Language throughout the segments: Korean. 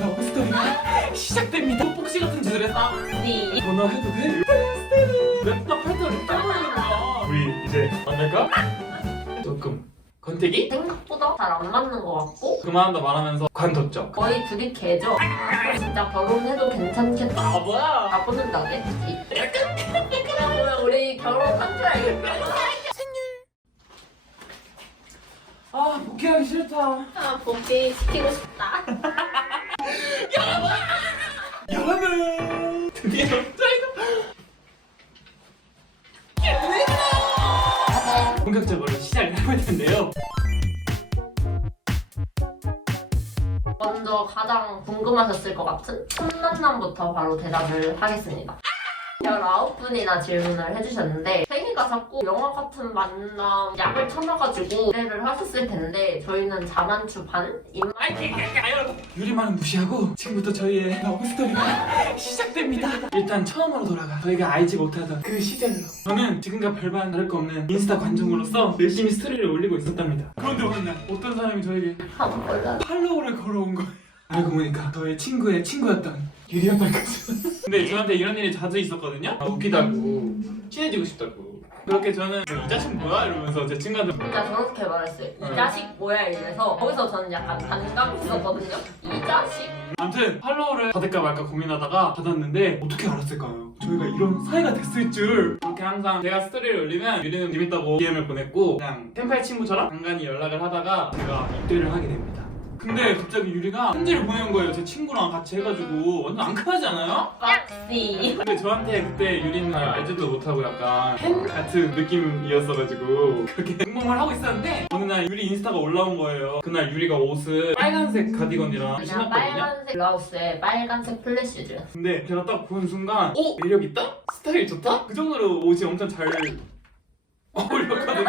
러브 스토리가 시작됩니다. 폭시 같은 짓을 했어. 네. 전화 해도 돼? 랩딱 할 때를 빼버리는 거야. 우리 이제 만날까? 조금 건태기? 생각보다 잘 안 맞는 것 같고 그만한다 말하면서 관뒀죠. 거의 둘이 개죠. 진짜 결혼해도 괜찮겠다. 아 뭐야? 아버는 나겠지. 그러면 우리 결혼 한 줄 알겠다. 아 복귀하기 싫다. 아, 복귀 시키고 싶다. 여러분 드디어 저희가 본격적으로 시작을 해볼 텐데요. 먼저 가장 궁금하셨을 것 같은 첫 만남부터 바로 대답을 하겠습니다. 19분이나 질문을 해주셨는데 태희가 자꾸 영화 같은 만남 약을 쳐놔가지고 기대를 하셨을 텐데 저희는 자만추 반? 입만 유리만은 무시하고 지금부터 저희의 러브 스토리가 시작됩니다. 일단 처음으로 돌아가 저희가 알지 못하던 그 시절로 저는 지금과 별반 다를 거 없는 인스타 관중으로서 열심히 스토리를 올리고 있었답니다. 그런데 어느 날 어떤 사람이 저에게 한 몰라. 팔로우를 걸어온 거예요. 알고 보니까 저의 친구의 친구였던 유리였던 거죠. 근데 저한테 이런 일이 자주 있었거든요. 아, 웃기다고 친해지고 싶다고. 그렇게 저는 이 자식 뭐야 이러면서 제 친구한테 진짜 저렇게 말했어요. 이 네. 자식 뭐야 이래서 거기서 저는 약간 반감이 있었거든요. 이 자식? 아무튼 팔로우를 받을까 말까 고민하다가 받았는데 어떻게 알았을까요? 저희가 이런 사이가 됐을 줄 그렇게 항상 제가 스토리를 올리면 유리는 재밌다고 DM을 보냈고 그냥 펜팔 친구처럼 간간히 연락을 하다가 제가 입대를 하게 됩니다 근데 갑자기 유리가 편지를 보낸 거예요 제 친구랑 같이 해가지고 완전 앙큼하지 않아요? 빡시. 근데 저한테 그때 유리는 알지도 못하고 약간 팬 같은 느낌이었어가지고 그렇게 행동을 하고 있었는데 어느 날 유리 인스타가 올라온 거예요 그날 유리가 옷을 빨간색 가디건이랑 그냥 신었거든요 빨간색 블라우스에 빨간색 플래시즈. 근데 제가 딱 보는 순간 어? 매력 있다? 스타일 좋다? 그 정도로 옷이 엄청 잘 어울렸거든요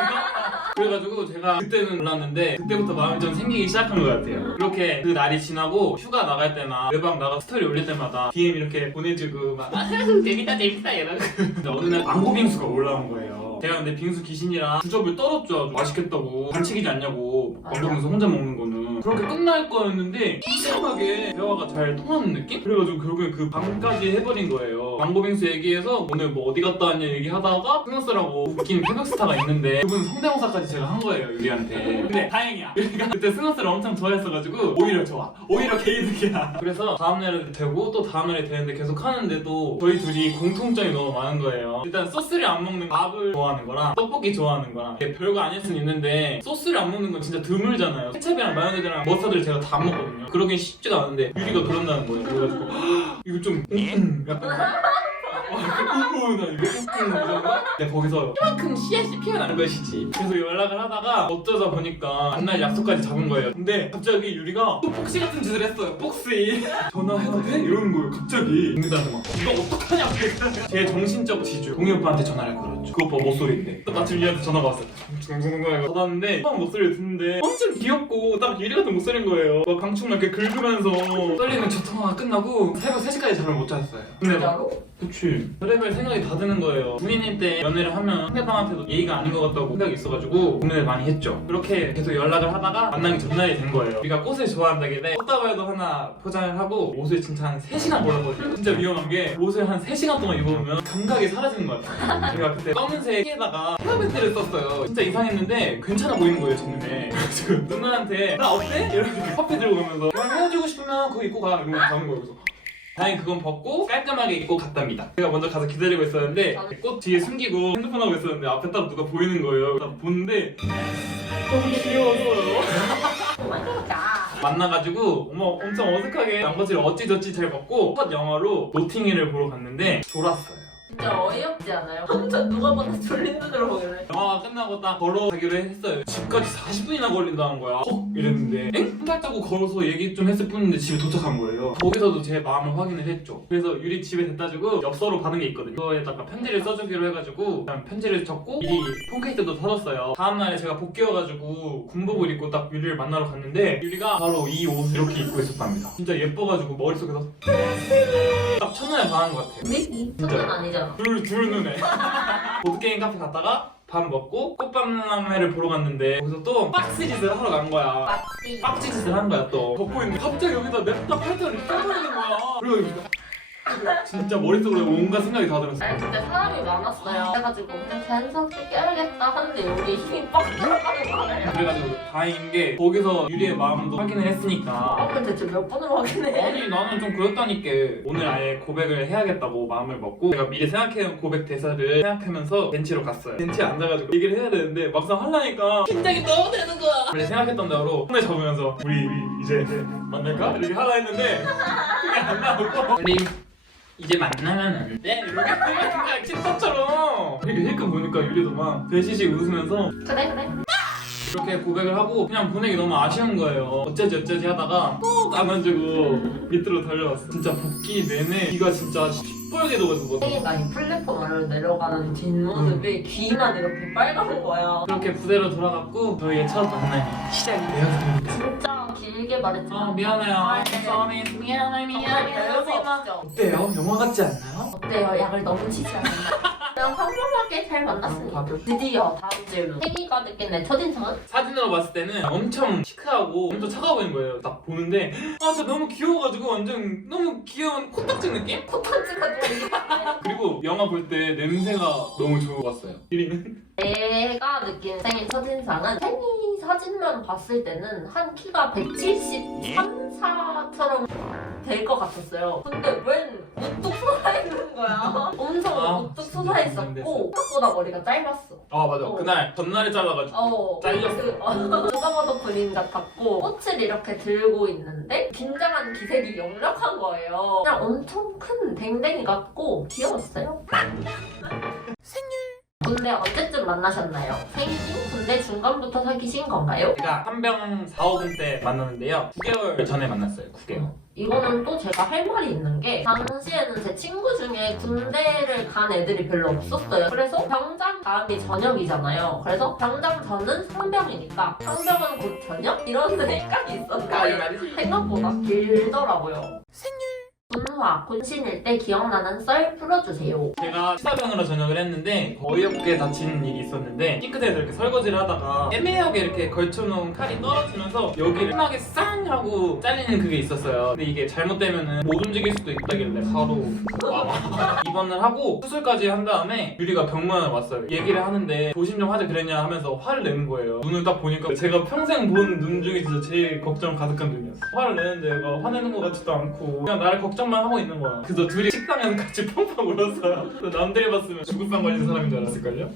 그래가지고 제가 그때는 몰랐는데 그때부터 마음이 좀 생기기 시작한 것 같아요. 그렇게 그 날이 지나고 휴가 나갈 때나 외박 나가 스토리 올릴 때마다 DM 이렇게 보내주고 막. 아, 재밌다 재밌다 이러고. 근데 어느 날 망고 빙수가 올라온 거예요. 제가 근데 빙수 귀신이랑 두 접을 떨었죠. 맛있겠다고. 반칙이지 않냐고. 망고 빙수 혼자 먹는 거는 그렇게 끝날 거였는데 이상하게 대화가 잘 통하는 느낌? 그래가지고 결국에 그 방까지 해버린 거예요. 망고 빙수 얘기해서 오늘 뭐 어디 갔다 왔냐 얘기하다가 스너스라고 웃기는 태국 스타가 있는데 그분 성대모사까지 제가 한 거예요 유리한테. 근데 다행이야. 유리가 그때 스너스를 엄청 좋아했어가지고 오히려 좋아. 오히려 개이득이야. 그래서 다음날에 되고 또 다음날에 되는데 계속 하는데도 저희 둘이 공통점이 너무 많은 거예요. 일단 소스를 안 먹는 밥을 좋아하는 거랑 떡볶이 좋아하는 거랑 별거 아닐 순 있는데 소스를 안 먹는 건 진짜 드물잖아요. 케첩이랑 마요네즈랑 머스타드를 제가 다 안 먹거든요. 그러긴 쉽지가 않은데 유리가 그런다는 거예요. 그래가지고 이거 좀 음, 약간 어머 나? 이거 이런가? 근데 거기서 이만큼 씨앗이 피어나는 것이지. 그래서 연락을 하다가 어쩌다 보니까 만날 약속까지 잡은 거예요. 근데 갑자기 유리가 또 폭시 같은 짓을 했어요. 폭시. 전화해도 돼? 이러는 거예요? 갑자기. 동기한테 막 이거 어떡하냐고. 제 정신적 지주. 동희 오빠한테 전화를 걸었죠. 그 오빠 목소리인데. 또 마침 유리한테 전화가 왔어요. 둥둥둥 받았는데 처음 목소리를 듣는데 엄청 귀엽고 딱 유리 같은 목소리인 거예요. 막 강충만 이렇게 긁으면서. 떨리는 저 통화가 끝나고 새벽 3시까지 잠을 못 잤어요. 근데 막? 그치. 별의별 생각 이 다 드는 거예요. 부인님 때 연애를 하면 상대방한테도 예의가 아닌 것 같다고 생각이 있어가지고 고민을 많이 했죠. 그렇게 계속 연락을 하다가 만나기 전날이 된 거예요. 우리가 꽃을 좋아한다길래 꽃다발도 하나 포장을 하고 옷을 진짜 한 3시간 몰았거든요. 진짜 위험한 게 옷을 한 3시간 동안 입어보면 감각이 사라지는 거예요. 제가 그때 검은색 티에다가 헤어밴드를 썼어요. 진짜 이상했는데 괜찮아 보이는 거예요 제 눈에. 그래가지고 누나한테 나 어때? 이렇게 커피 들고 그냥 헤어지고 싶으면 그거 입고 가. 이러면 가는 거예요 그래서 다행히 그건 벗고 깔끔하게 입고 갔답니다. 제가 먼저 가서 기다리고 있었는데 꽃 뒤에 숨기고 핸드폰 하고 있었는데 앞에 딱 누가 보이는 거예요. 딱 보는데 너무 귀여워서요. 만나가지고 어머 엄청 어색하게 양꼬치를 어찌저찌 잘 먹고 첫 영화로 노팅힐을 보러 갔는데 졸았어요. 진짜 어이없지 않아요? 혼자 누가 봐도 졸린 눈으로 보길래. 영화가 끝나고 딱 걸어가기로 했어요. 집까지 40분이나 걸린다는 거야. 헉! 이랬는데 엥? 한 발자국 걸어서 얘기 좀 했을 뿐인데 집에 도착한 거예요. 거기서도 제 마음을 확인을 했죠. 그래서 유리 집에 됐다 주고 엽서로 받은 게 있거든요. 그거에다가 편지를 써주기로 해가지고 그냥 편지를 적고 미리 폰케이크도 사줬어요. 다음날에 제가 복귀여가지고 군복을 입고 딱 유리를 만나러 갔는데 유리가 바로 이 옷을 이렇게 입고 있었답니다. 진짜 예뻐가지고 머릿속에서 딱 첫눈에 반한 것 같아요. 우리? 저는 아니잖아. 둘, 둘 눈에. 보드게임 카페 갔다가 밥 먹고 꽃밤람회를 보러 갔는데 거기서 또 박스 짓을 하러 간 거야. 빡지 짓을 한 거야 또 걷고 있는데 갑자기 여기다 냅다 팔짱을 빼버리는 거야 그래가지고 진짜 머릿속으로 온갖 생각이 다 들었어 아니 그때 사람이 많았어요. 그래가지고 그냥 자연스럽게 껴야겠다 하는데 여기 힘이 빡 들어가는 거예요. 그래가지고 다행인 게 거기서 유리의 마음도 확인을 했으니까 아 근데 대체 몇 번을 확인해? 아니 나는 좀 그랬다니까 오늘 아예 고백을 해야겠다고 마음을 먹고 제가 미리 생각해온 고백 대사를 생각하면서 벤치로 갔어요 벤치에 앉아가지고 얘기를 해야 되는데 막상 하려니까 긴장이 너무 되는 거야 원래 생각했던 대로 손에 잡으면서 우리, 이제 만날까? 이렇게 하려 했는데 안 나오고 우리 이제 만나면 안 돼? 이렇게 그냥 찐떡처럼 이렇게 힐끔 보니까 유리도 막 대시시 웃으면서 그래 그래. 이렇게 고백을 하고 그냥 보내기 너무 아쉬운 거예요. 어쩌지 어쩌지 하다가 꼭 안아주고 밑으로 달려왔어. 진짜 복귀 내내 귀가 진짜 시뻘게 녹았어. 생이가 이 플랫폼으로 내려가는 뒷모습이 귀만 이렇게 빨간 거야. 그렇게 부대로 돌아갔고 저희의 첫 만남이 시작이 되었습니다. 진짜 길게 말했지만 아 미안해요. 아, 네. sorry. 미안해 정말 별거 없죠. 어때요? 영화 같지 않나요? 어때요? 약을 너무 치지 않았나? 그냥 평범하게 잘 만났습니다. 드디어 다음 질문. 생이가 느낀 내 첫인상은? 사진으로 봤을 때는 엄청 시크하고 엄청 차가워 보이는 거예요. 딱 보는데 아 진짜 너무 귀여워가지고 완전 너무 귀여운 코딱지 느낌? 코탄지가 좀 그리고 영화 볼 때 냄새가 너무 좋았어요. 1위는? 내가 느낀 생일 첫인상은 생이 사진만 봤을 때는 한 키가 173, 4처럼 될 것 같았어요. 근데 웬 우뚝 솟아있는 거야. 엄청 아, 우뚝 솟아있었고 생각보다 머리가 짧았어. 아 맞아. 어. 그날 전날에 잘라가지고 어, 잘렸어. 그, 어, 누가 봐도 본인 같았고 꽃을 이렇게 들고 있는데 긴장한 기색이 역력한 거예요. 그냥 엄청 큰 댕댕이 같고 귀여웠어요. 근데 언제쯤 만나셨나요? 생신? 근데 중간부터 사귀신 건가요? 제가 한병 4, 5분 때 만났는데요. 9개월 전에 만났어요. 9개월. 이거는 또 제가 할 말이 있는 게 당시에는 제 친구 중에 군대를 간 애들이 별로 없었어요. 그래서 병장 다음이 전역이잖아요. 그래서 병장 전은 상병이니까 상병은 곧 전역? 이런 생각이 있었는데 생각보다 길더라고요. 군화, 군신일 때 기억나는 썰 풀어주세요. 제가 시사병으로 전역을 했는데 어이없게 다친 일이 있었는데 싱크대에서 이렇게 설거지를 하다가 애매하게 이렇게 걸쳐놓은 칼이 떨어지면서 여기를 심하게 쌍 하고 잘리는 그게 있었어요. 근데 이게 잘못되면은 못 움직일 수도 있다길래 바로 와- 입원을 하고 수술까지 한 다음에 유리가 병원에 왔어요. 얘기를 하는데 조심 좀 하자 그랬냐 하면서 화를 내는 거예요. 눈을 딱 보니까 제가 평생 본 눈 중에 진짜 제일 걱정 가득한 눈이었어. 화를 내는데 얘가 화내는 것 같지도 않고 그냥 나를 걱정만 하고 있는 거야. 그래서 둘이 식당에서 같이 펑펑 울었어요. 그래서 남들이 봤으면 죽을빵 걸린 사람인 줄 알았을걸요?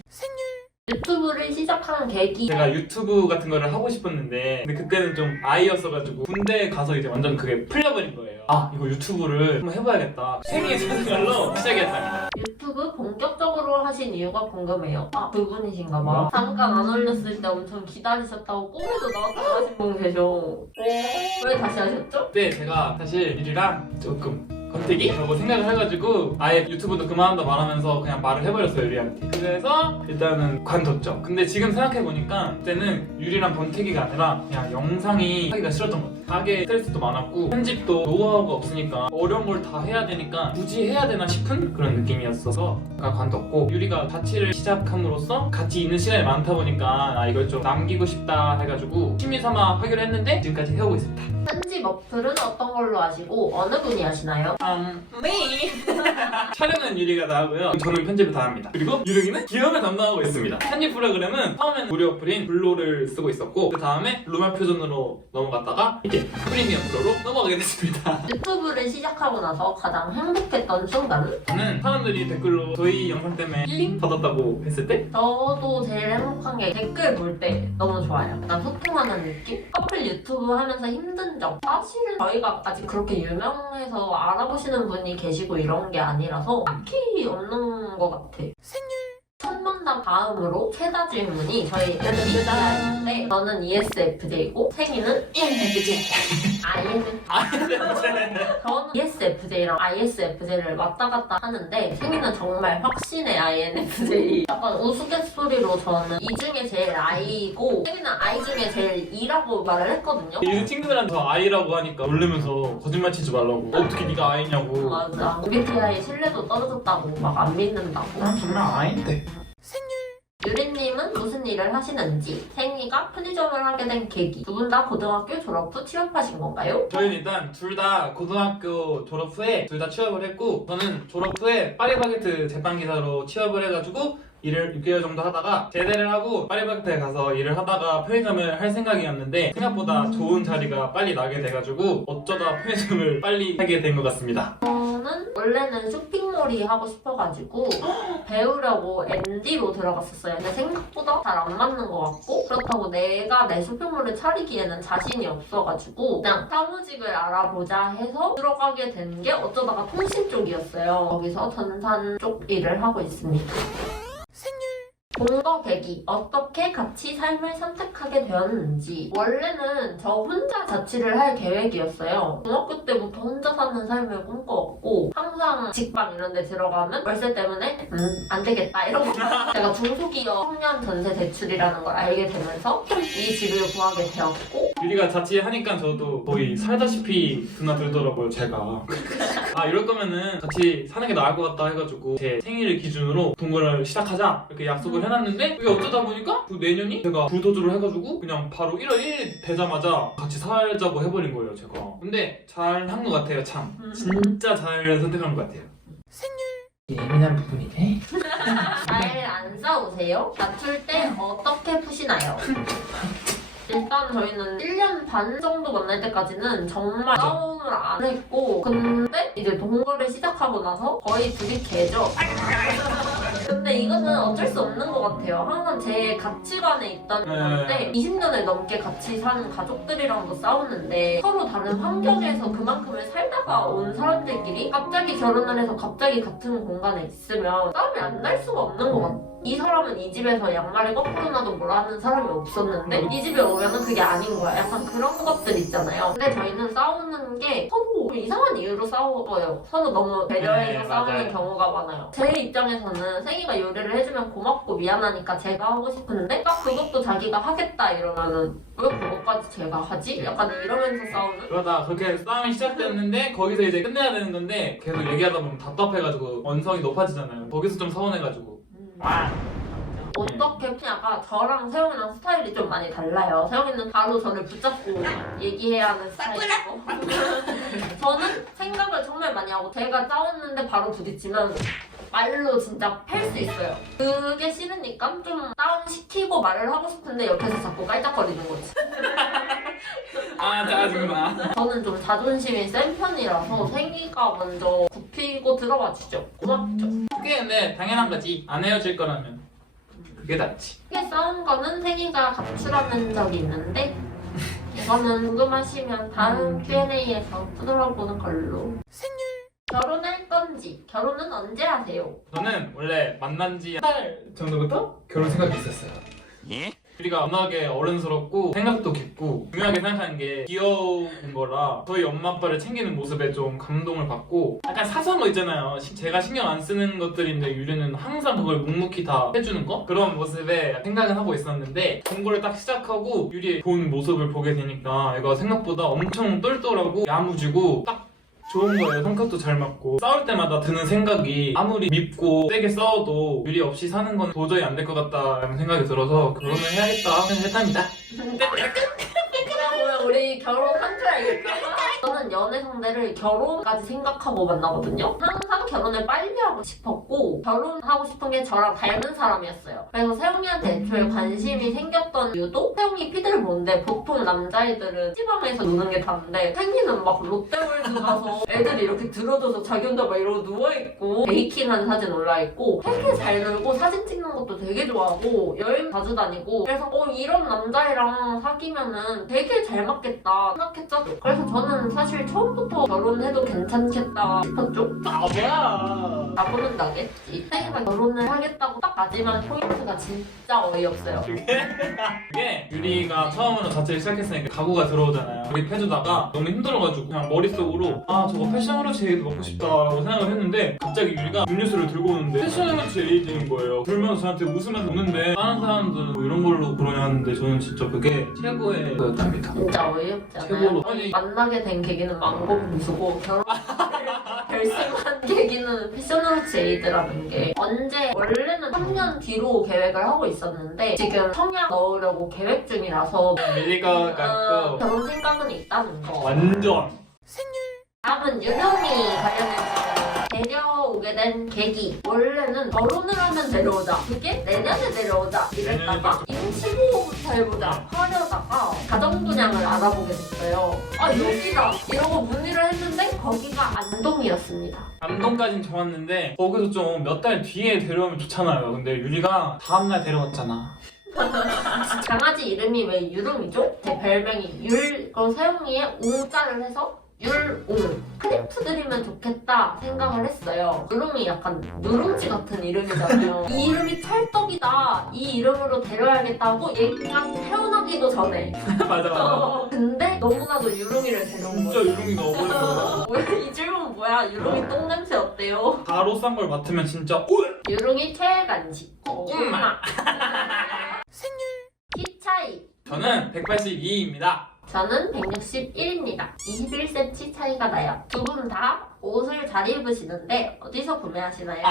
유튜브를 시작한 계기. 제가 유튜브 같은 거를 하고 싶었는데 근데 그때는 좀 아이였어가지고 군대에 가서 이제 완전 그게 풀려버린 거예요. 아 이거 유튜브를 한번 해봐야겠다. 생애 생활로 시작했답니다. 유튜브 본격적으로 하신 이유가 궁금해요. 아, 그분이신가 봐. 잠깐 안 올렸을 때 엄청 기다리셨다고 꿈에도 나왔다고 하신 분 계셔. 왜 다시 하셨죠? 그때 제가 사실 일이랑 조금 권태기? 라고 생각을 해가지고 아예 유튜브도 그만한다 말하면서 그냥 말을 해버렸어요 유리한테 그래서 일단은 관뒀죠 근데 지금 생각해 보니까 그때는 유리랑 권태기가 아니라 그냥 영상이 하기가 싫었던 것 같아요 가게 스트레스도 많았고 편집도 노하우가 없으니까 어려운 걸 다 해야 되니까 굳이 해야 되나 싶은 그런 느낌이었어서 관뒀고 유리가 자취를 시작함으로써 같이 있는 시간이 많다 보니까 아 이걸 좀 남기고 싶다 해가지고 취미 삼아 하기로 했는데 지금까지 해오고 있습니다 편집 어플은 어떤 걸로 하시고 어느 분이 하시나요? 음, 네. 촬영은 유리가 다 하고요. 저는 편집을 다 합니다. 그리고 유령이는 기억을 담당하고 있습니다. 편집 프로그램은 처음엔 무료 어플인 블로를 쓰고 있었고 그 다음에 루마 표준으로 넘어갔다가 이제 프리미엄 프로로 넘어가게 됐습니다. 유튜브를 시작하고 나서 가장 행복했던 순간은? 저는 사람들이 댓글로 저희 영상 때문에 힐링 받았다고 했을 때 저도 제일 행복한 게 댓글 볼 때 너무 좋아요. 약간 소통하는 느낌? 커플 유튜브 하면서 힘든 점. 사실은 저희가 아직 그렇게 유명해서 알아 보시는 분이 계시고 이런 게 아니라서 딱히 없는 것 같아. 첫 만남 다음으로 최다 질문이 저희 MBTI인데 저는 ESFJ고 생이는 ENFJ. INFJ. 아, 저는 ESFJ랑 ISFJ를 왔다 갔다 하는데 생이는 정말 확신의 INFJ. 약간 우스갯소리로 저는 이 중에 제일 I고 생이는 I 중에 제일 E라고 말을 했거든요. 요즘 친구들한테 저 아이라고 하니까 놀래면서 거짓말 치지 말라고 어떻게 네가 아이냐고 맞아. MBTI 신뢰도 떨어졌다고 막 안 믿는다고. 난 정말 아이인데 유리님은 무슨 일을 하시는지, 생이가 편의점을 하게 된 계기, 두 분 다 고등학교 졸업 후 취업하신 건가요? 저희는 일단 둘 다 고등학교 졸업 후에 둘 다 취업을 했고 저는 졸업 후에 파리바게트 제빵 기사로 취업을 해가지고 일을 6개월 정도 하다가 제대를 하고 파리바게트에 가서 일을 하다가 편의점을 할 생각이었는데 생각보다 좋은 자리가 빨리 나게 돼가지고 어쩌다 편의점을 빨리 하게 된 것 같습니다. 저는 원래는 쇼핑몰이 하고 싶어가지고 배우려고 MD로 들어갔었어요. 근데 생각보다 잘 안 맞는 것 같고 그렇다고 내가 내 쇼핑몰을 차리기에는 자신이 없어가지고 그냥 사무직을 알아보자 해서 들어가게 된 게 어쩌다가 통신 쪽이었어요. 거기서 전산 쪽 일을 하고 있습니다. 본거 계기. 어떻게 같이 삶을 선택하게 되었는지. 원래는 저 혼자 자취를 할 계획이었어요. 중학교 때부터 혼자 사는 삶을 꿈꿔왔고 항상 직방 이런 데 들어가면 월세 때문에 음 안 되겠다 이러고 제가 중소기업 청년 전세 대출이라는 걸 알게 되면서 이 집을 구하게 되었고. 유리가 자취하니까 저도 거의 살다시피 드나들더라고요 제가. 아 이럴 거면은 같이 사는 게 나을 것 같다 해가지고 제 생일을 기준으로 동거를 시작하자. 이렇게 약속을 해놨는데 이게 어쩌다 보니까 그 내년이 제가 불도주를 해가지고 그냥 바로 1월 1일 되자마자 같이 살자고 해버린 거예요 제가. 근데 잘 한 것 같아요 참. 진짜 잘 선택한 것 같아요. 예민한 부분이네. 잘 안 싸우세요? 다툴 때 어떻게 푸시나요? 일단 저희는 1년 반 정도 만날 때까지는 정말 싸움을 안 했고 근데 이제 동거를 시작하고 나서 거의 둘이 개죠. 근데 이거는 어쩔 수 없는 것 같아요. 항상 제 가치관에 있던 네. 건데 20년을 넘게 같이 사는 가족들이랑도 싸우는데 서로 다른 환경에서 그만큼을 살다가 온 사람들끼리 갑자기 결혼을 해서 갑자기 같은 공간에 있으면 싸움이 안 날 수가 없는 것 같아요 이 사람은 이 집에서 양말을 거꾸로 놔도 뭘 하는 사람이 없었는데 이 집에 오면은 그게 아닌 거야. 약간 그런 것들 있잖아요. 근데 저희는 싸우는 게 서로 이상한 이유로 싸워요. 서로 너무 배려해서 네, 싸우는 맞아요. 경우가 많아요. 제 입장에서는 생이가 요리를 해주면 고맙고 미안하니까 제가 하고 싶은데 딱 그것도 자기가 하겠다 이러면은 왜 그것까지 제가 하지? 약간 이러면서 싸우는? 그러다 그렇게 싸움이 시작됐는데 거기서 이제 끝내야 되는 건데 계속 얘기하다 보면 답답해가지고 언성이 높아지잖아요 거기서 좀 서운해가지고 어떻게 푸냐가 저랑 세영이랑 스타일이 좀 많이 달라요. 세영이는 바로 저를 붙잡고 얘기해야 하는 스타일이고 저는 생각을 정말 많이 하고 제가 싸웠는데 바로 부딪히면 말로 진짜 팰 수 있어요. 그게 싫으니까 좀 다운시키고 말을 하고 싶은데 옆에서 자꾸 깔짝거리는 거지. 아 짜증나 저는 좀 자존심이 센 편이라서 생이가 먼저 굽히고 들어와 주죠. 고맙죠. 그게 근데 당연한 거지 안 헤어질 거라면 그게 낫지 크게 싸운 거는 생이가 가출하는 적이 있는데 이거는 궁금하시면 다음 Q&A에서 뜯어보는 걸로 결혼할 건지 결혼은 언제 하세요? 저는 원래 만난 지 한 달 정도부터 결혼 생각이 있었어요. 우리가 워낙에 어른스럽고 생각도 깊고 중요하게 생각하는 게 귀여운 거라 저희 엄마 아빠를 챙기는 모습에 좀 감동을 받고 약간 사소한 거 있잖아요. 시- 제가 신경 안 쓰는 것들인데 유리는 항상 그걸 묵묵히 다 해주는 거? 그런 모습에 생각은 하고 있었는데 공부를 딱 시작하고 유리의 좋은 모습을 보게 되니까 얘가 생각보다 엄청 똘똘하고 야무지고 딱 좋은 거예요. 성격도 잘 맞고 싸울 때마다 드는 생각이 아무리 밉고 세게 싸워도 유리 없이 사는 건 도저히 안 될 것 같다라는 생각이 들어서 결혼을 해야겠다 생각했답니다. 그러면 우리 결혼한 줄 알겠다. 저는 연애 상대를 결혼까지 생각하고 만나거든요. 항상 결혼을 빨리 하고 싶었고 결혼하고 싶은 게 저랑 닮은 사람이었어요. 그래서 세영이한테 애초에 관심이 생겼던 이유도 세영이 피드를 보는데 보통 남자애들은 시방에서 노는 게 다인데 생이는 막 롯데월드 가서 애들이 이렇게 들어줘서 자기 혼자 막 이러고 누워있고 베이킹하는 사진 올라있고 되게 잘 놀고 사진 찍는 것도 되게 좋아하고 여행 자주 다니고 그래서 어 이런 남자애랑 사귀면은 되게 잘 맞겠다 생각했죠. 그래서 저는 사실 처음부터 결혼해도 괜찮겠다 싶었죠. 아 뭐야? 나보는 나겠지. 생이가 결혼을 하겠다고 딱 마지막 포인트가 진짜 어이없어요. 그게 유리가 처음으로 자취를 시작했으니까 가구가 들어오잖아요. 조립해주다가 너무 힘들어가지고 그냥 머릿속으로 아 저거 패션으로 제이도 먹고 싶다라고 생각을 했는데 갑자기 유리가 음료수를 들고 오는데 패션으로 제이드인 거예요. 불면서 저한테 웃으면서 웃는데 다른 사람들은 뭐 이런 걸로 그러냐 하는데 저는 진짜 그게 최고의 거였답니다. 진짜 어이없잖아요. 최고로. 아니. 만나게 된 계기는 계기는 망고 빙수고 결혼 결심한 계기는 패션으로치 에이드라는 게 언제 원래는 3년 뒤로 계획을 하고 있었는데 지금 청약 넣으려고 계획 중이라서 것 어, 같고 결혼 생각은 있다는 거. 완전 다음은 유명이 관련해서 데려오게 된 계기. 원래는 결혼을 하면 데려오자. 그게 내년에 데려오자. 이랬다가 임시보호부터 해보자. 하려다가 가정분양을 알아보게 됐어요. 아 여기다 이러고 문의를 했는데 거기가 안동이었습니다. 안동까진 좋았는데 거기서 좀 몇 달 뒤에 데려오면 좋잖아요. 근데 유리가 다음날 데려왔잖아. 강아지 이름이 왜 유름이죠? 제 별명이 율, 그 서영이의 웅자를 해서 율웅. 크리프 드리면 좋겠다 생각을 했어요. 유름이 약간 누룽지 같은 이름이잖아요. 이 이름이 찰떡이다. 이 이름으로 데려야겠다고 얘가 태어나기도 전에. 맞아 맞아. 어, 근데 너무나도 유름이를 데려온 진짜 거예요. 유롱이가 어버렸어. 뭐야, 이 질문 뭐야? 유름이 똥냄새 어때요? 바로 싼 걸 맡으면 진짜 오! 유름이 최애 간식. 엄마. 키 차이. 저는 182입니다. 저는 161입니다. 21cm 차이가 나요. 두 분 다 옷을 잘 입으시는데 어디서 구매하시나요?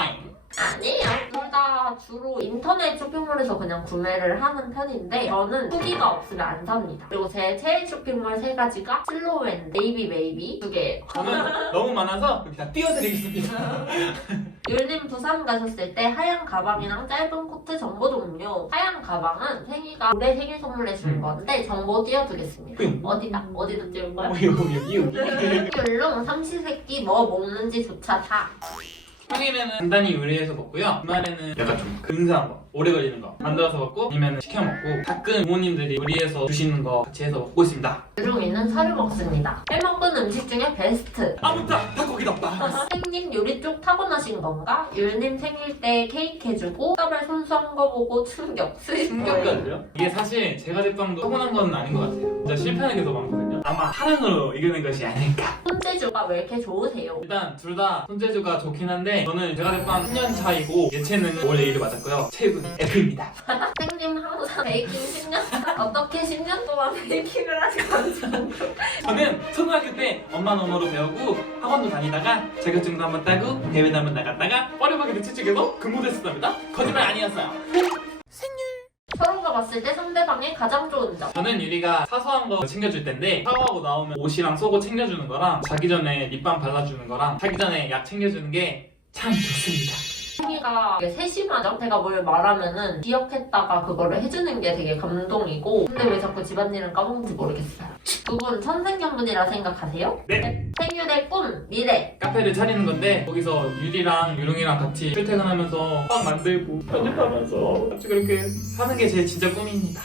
아니에요. 둘 다 주로 인터넷 쇼핑몰에서 그냥 구매를 하는 편인데 저는 후기가 없으면 안 삽니다. 그리고 제 최애 쇼핑몰 세 가지가 슬로우앤, 네이비 메이비 두 개예요. 저는 너무 많아서 여기 다 띄워드리겠습니다. 율님 부산 가셨을 때 하얀 가방이랑 짧은 코트 정보 종류. 하얀 가방은 생이가 올해 생일 선물해 준 음. 건데 정보 띄워두겠습니다. 음. 어디다? 어디다 띄울 거야? 여기 여기 여기. 율롱 삼시세끼 뭐 먹는지조차 다. 평일에는 간단히 요리해서 먹고요. 주말에는 약간 좀 근사한 거, 오래 걸리는 거 만들어서 먹고 아니면 시켜 먹고 가끔 부모님들이 요리해서 주시는 거 같이 해서 먹고 있습니다. 율롱이는 사료 먹습니다. 해먹은 음식 중에 베스트. 아무튼 다 거기다 빠. 생님 요리 쪽 타고나신 건가? 율님 생일 때 케이크 해주고 떡을 손수한 거 보고 충격. 충격까지요? 이게 사실 제가 제빵도 타고난 건 아닌 것 같아요. 진짜 실패하는 게 더 많거든요. 아마 사랑으로 이기는 것이 아닐까. 손재주가 왜 이렇게 좋으세요? 일단 둘 다 손재주가 좋긴 한데 저는 제가 제빵 10년 차이고 예체는 올해 일을 맞았고요. 체육은 F입니다. 생님 항상 베이킹 10년? 어떻게 10년 동안 베이킹을 하시는지 저는 초등학교 때 엄마 너머로 배우고 학원도 다니다가 자격증도 한번 따고 대회도 한번 나갔다가 어려하게 추측해서 근무도 했었답니다. 거짓말 아니었어요. 봤을 때 상대방의 가장 좋은 점. 저는 유리가 사소한 거 챙겨줄 텐데 샤워하고 나오면 옷이랑 속옷 챙겨주는 거랑 자기 전에 립밤 발라주는 거랑 자기 전에 약 챙겨주는 게 참 좋습니다. 되게 세심하죠? 제가 뭘 말하면은 기억했다가 그거를 해주는 게 되게 감동이고 근데 왜 자꾸 집안일은 까먹는지 모르겠어요. 두 분 천생연분이라 생각하세요? 네. 생일의 꿈, 미래. 카페를 차리는 건데 거기서 유리랑 유롱이랑 같이 출퇴근하면서 빵 만들고 편집하면서 같이 그렇게 하는 게 제 진짜 꿈입니다.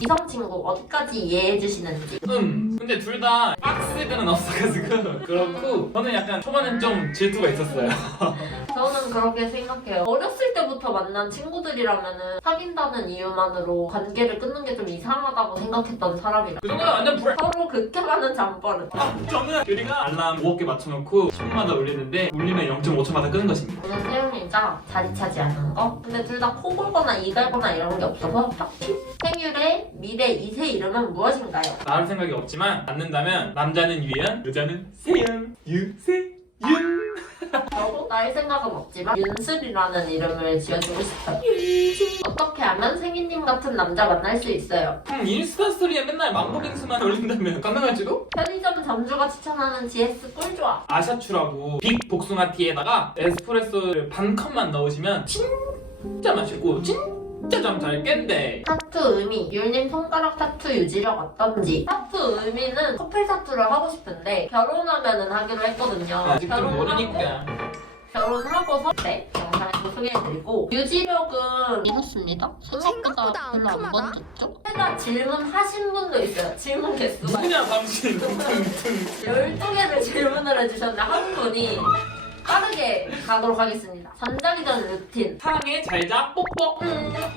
이성 친구 어디까지 이해해 주시는지. 음 근데 둘 다 박스는 없어가지고 그렇고 저는 약간 초반엔 좀 질투가 있었어요. 저는 그렇게 생각해요. 어렸을 때부터 만난 친구들이라면은 사귄다는 이유만으로 관계를 끊는 게 좀 이상하다고 생각했던 사람이라. 그 정도는 완전 불. 서로 극혐하는 잠버릇. 아, 저는 유리가 알람 5개 맞춰놓고 10분마다 울리는데 울리면 0.5초마다 끄는 것입니다. 저는 세영이가 자리 차지하는 거. 근데 둘 다 코 골거나 이 갈거나 이런 게 없어서 딱히. 생일의 미래 2세 이름은 무엇인가요? 나올 생각이 없지만 낳는다면 남자는 유연, 여자는 세연, 유세윤. 저도 나일 생각은 없지만 윤슬이라는 이름을 지어주고 싶어요. 어떻게 하면 생이님 같은 남자 만날 수 있어요? 음, 인스타 스토리에 맨날 망고빙수만 올린다면 가능할지도? 편의점 점주가 추천하는 GS 꿀조합. 아샤추라고 빅 복숭아 티에다가 에스프레소를 반 컵만 넣으시면 진짜 맛있고 진 짜좀잘 깬대. 타투 의미. 율님 손가락 타투 유지력 어떤지. 타투 의미는 커플 타투를 하고 싶은데 결혼하면은 하기로 했거든요. 아직 좀 결혼하고 모르니까. 결혼하고서 네 영상에서 소개해드리고 유지력은 이렇습니다. 생각보다 별로 안 번졌죠? 제가 질문하신 분도 있어요. 질문 개수가 누구냐 당신. 12개를 질문을 해주셨는데 한 분이 빠르게 가도록 하겠습니다. 잠자기 전 루틴. 사랑해 잘자 뽁뽁.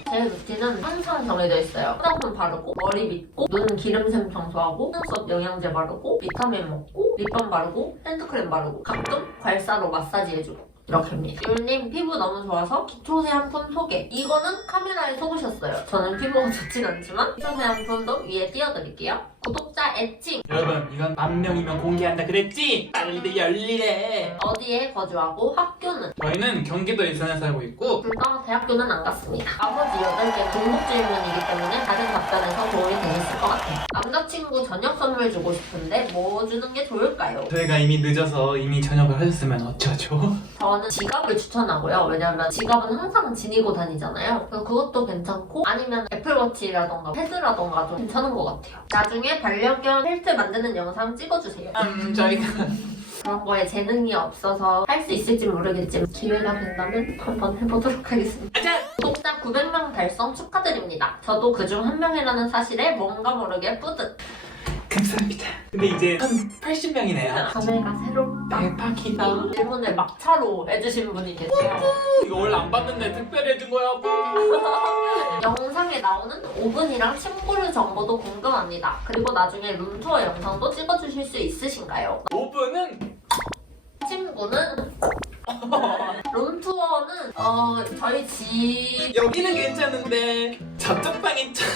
제 루틴은 항상 정해져 있어요. 화장품 바르고, 머리 빗고, 눈 기름샘 청소하고, 속눈썹 영양제 바르고, 비타민 먹고, 립밤 바르고, 핸드크림 바르고, 가끔 괄사로 마사지 해주고. 이렇게입니다. 율님 피부 너무 좋아서 기초 세안품 소개. 이거는 카메라에 속으셨어요. 저는 피부가 좋진 않지만 기초 세안품도 위에 띄워드릴게요. 구독자 애칭 여러분 이건 만 명이면 공개한다 그랬지? 빨리들 열리래 어디에 거주하고 학교는 저희는 경기도 일산에 살고 있고 둘다 대학교는 안 갔습니다. 나머지 8개 중복 질문이기 때문에 다른 답변에서 도움이 되셨을 것 같아요. 남자친구 저녁 선물 주고 싶은데 뭐 주는 게 좋을까요? 저희가 이미 늦어서 이미 저녁을 하셨으면 어쩌죠? 저는 지갑을 추천하고요. 왜냐면 지갑은 항상 지니고 다니잖아요. 그래서 그것도 괜찮고 아니면 애플워치라던가 패드라던가 좀 괜찮은 것 같아요. 나중에 반려견 펠트 만드는 영상 찍어주세요. 음 저희가 그런 거에 재능이 없어서 할 수 있을지 모르겠지만 기회가 된다면 한번 해보도록 하겠습니다. 아자! 구독자 900명 달성 축하드립니다. 저도 그중 한 명이라는 사실에 뭔가 모르게 뿌듯. 감사합니다 근데 이제 한 80명이네요 감회가 새롭다. 대박이다 질문을 막차로 해주신 분이 계세요. 이거 원래 안 봤는데 특별히 해준 거야 영상에 나오는 오븐이랑 침구류 정보도 궁금합니다. 그리고 나중에 룸투어 영상도 찍어주실 수 있으신가요? 오븐은 침구는 룸투어는 어 저희 집 여기는 괜찮은데 저쪽 방이 참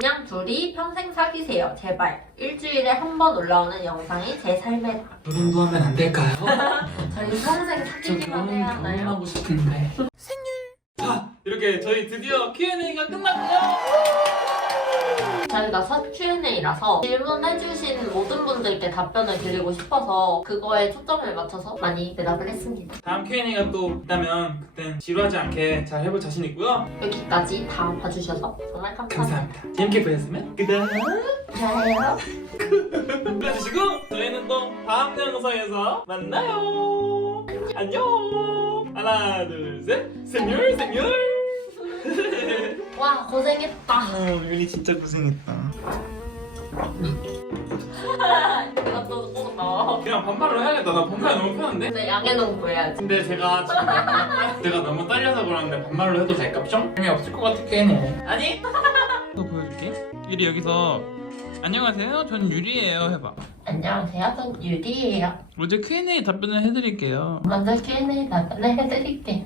그냥 둘이 평생 사귀세요. 제발 일주일에 한 번 올라오는 영상이 제 삶의 결혼도 하면 안 될까요? 저희 평생 저 사귀기만 결혼 해야 하나요? 결혼하고 싶은데 생일 자 이렇게 저희 드디어 Q&A가 끝났고요 저희가 첫 Q&A라서 질문해주신 모든 분들께 답변을 드리고 싶어서 그거에 초점을 맞춰서 많이 대답을 했습니다. 다음 Q&A가 또 있다면 그땐 지루하지 않게 잘 해볼 자신 있고요 여기까지 다 봐주셔서 정말 감사합니다. 감사합니다 재밌게 보셨으면 그다음 좋아요. 눌러주시고 저희는 또 다음 영상에서 만나요 안녕 하나 둘 셋 생률 생률 와 고생했다. 아 윤이 진짜 고생했다 넣어. 그냥 반말로 해야겠다 나 반말 너무 편한데? 근데 양해는 구해야지. 근데 제가 지금 내가 너무 떨려서 그러는데 반말로 해도 될까죠? 재미없을 것 같아 걔네 아니? 또 보여줄게 유리 여기서 안녕하세요 전 유리예요 해봐 안녕하세요. 전 유리예요. 먼저 Q&A 답변을 해드릴게요 먼저 Q&A 답변을 해드릴게요.